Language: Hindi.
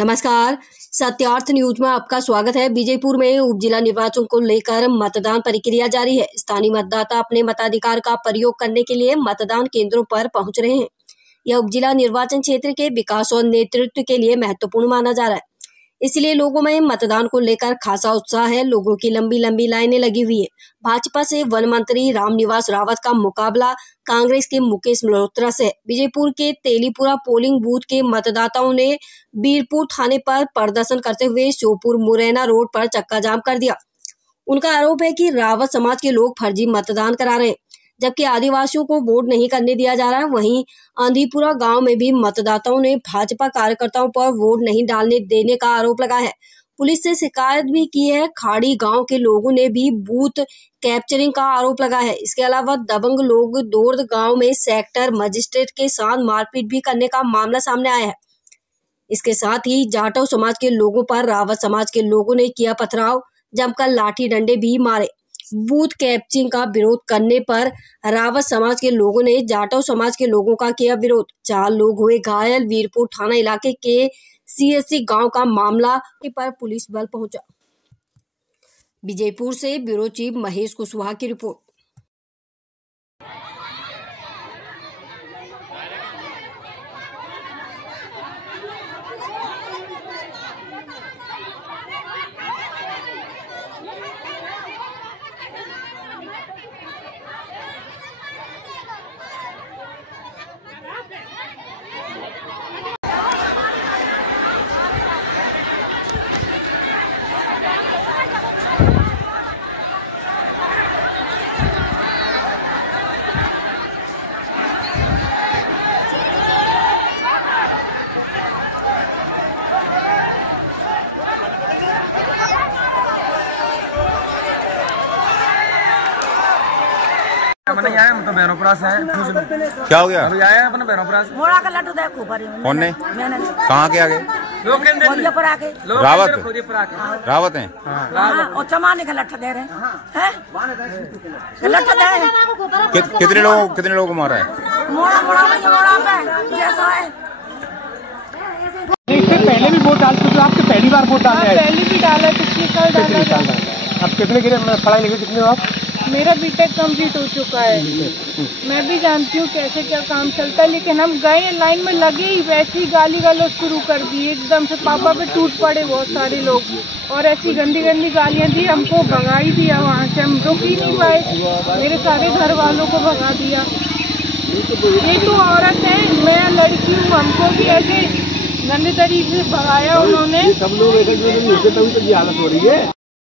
नमस्कार, सत्यार्थ न्यूज में आपका स्वागत है। बीजेपुर में उप जिला निर्वाचन को लेकर मतदान प्रक्रिया जारी है। स्थानीय मतदाता अपने मताधिकार का प्रयोग करने के लिए मतदान केंद्रों पर पहुंच रहे हैं। यह उप जिला निर्वाचन क्षेत्र के विकास और नेतृत्व के लिए महत्वपूर्ण माना जा रहा है, इसलिए लोगों में मतदान को लेकर खासा उत्साह है। लोगों की लंबी लंबी लाइनें लगी हुई है। भाजपा से वन मंत्री रामनिवास रावत का मुकाबला कांग्रेस के मुकेश मल्होत्रा से। बीजेपुर के तेलीपुरा पोलिंग बूथ के मतदाताओं ने बीरपुर थाने पर प्रदर्शन करते हुए श्योपुर मुरैना रोड पर चक्का जाम कर दिया। उनका आरोप है कि रावत समाज के लोग फर्जी मतदान करा रहे हैं, जबकि आदिवासियों को वोट नहीं करने दिया जा रहा है। वहीं आंधीपुरा गांव में भी मतदाताओं ने भाजपा कार्यकर्ताओं पर वोट नहीं डालने देने का आरोप लगाया है। पुलिस से शिकायत भी की है। खाड़ी गांव के लोगों ने भी बूथ कैप्चरिंग का आरोप लगाया है। इसके अलावा दबंग लोग दोर्द गांव में सेक्टर मजिस्ट्रेट के साथ मारपीट भी करने का मामला सामने आया है। इसके साथ ही जाटव समाज के लोगों पर रावत समाज के लोगों ने किया पथराव, जमकर लाठी डंडे भी मारे। बूथ कैप्चरिंग का विरोध करने पर रावत समाज के लोगों ने जाटव समाज के लोगों का किया विरोध। 4 लोग हुए घायल। वीरपुर थाना इलाके के CSC गांव का मामला पर पुलिस बल पहुंचा। विजयपुर से ब्यूरो चीफ महेश कुशवाहा की रिपोर्ट। मैंने आया मतलब बैरोपुरा से है। क्या हो गया? अभी आया अपना बैरोपुरा से। मोड़ा का लड्डू देखो भरी। कौन ने? कहाँ के आगे? रावत रावत है। और चमाने का लट्ठा दे रहे हैं। लट्ठा दे रहे हैं। कितने लोगों को मारा है? मोड़ा पे जैसा है। इससे पहले भी वोट डाल चुके हो? आपके पहली बार वोट डालने आए? पहले भी डाला, पिछले साल डाला। अब कितने पढ़ाई लिखे कितने हो आप? मेरा बीटेक कंप्लीट हो चुका है। मैं भी जानती हूँ कैसे क्या काम चलता है, लेकिन हम गए लाइन में लगे ही वैसे ही गाली गलौज शुरू कर दी। एकदम से पापा पे टूट पड़े बहुत सारे लोग, और ऐसी गंदी गंदी गालियाँ दी। हमको भगा ही दिया वहाँ से, हम रुक ही नहीं पाए। मेरे सारे घर वालों को भगा दिया। ये तो औरत है, मैं लड़की हूँ, हमको भी ऐसे गंदे तरीके से भगाया उन्होंने। सब लोग एक हालत हो रही है।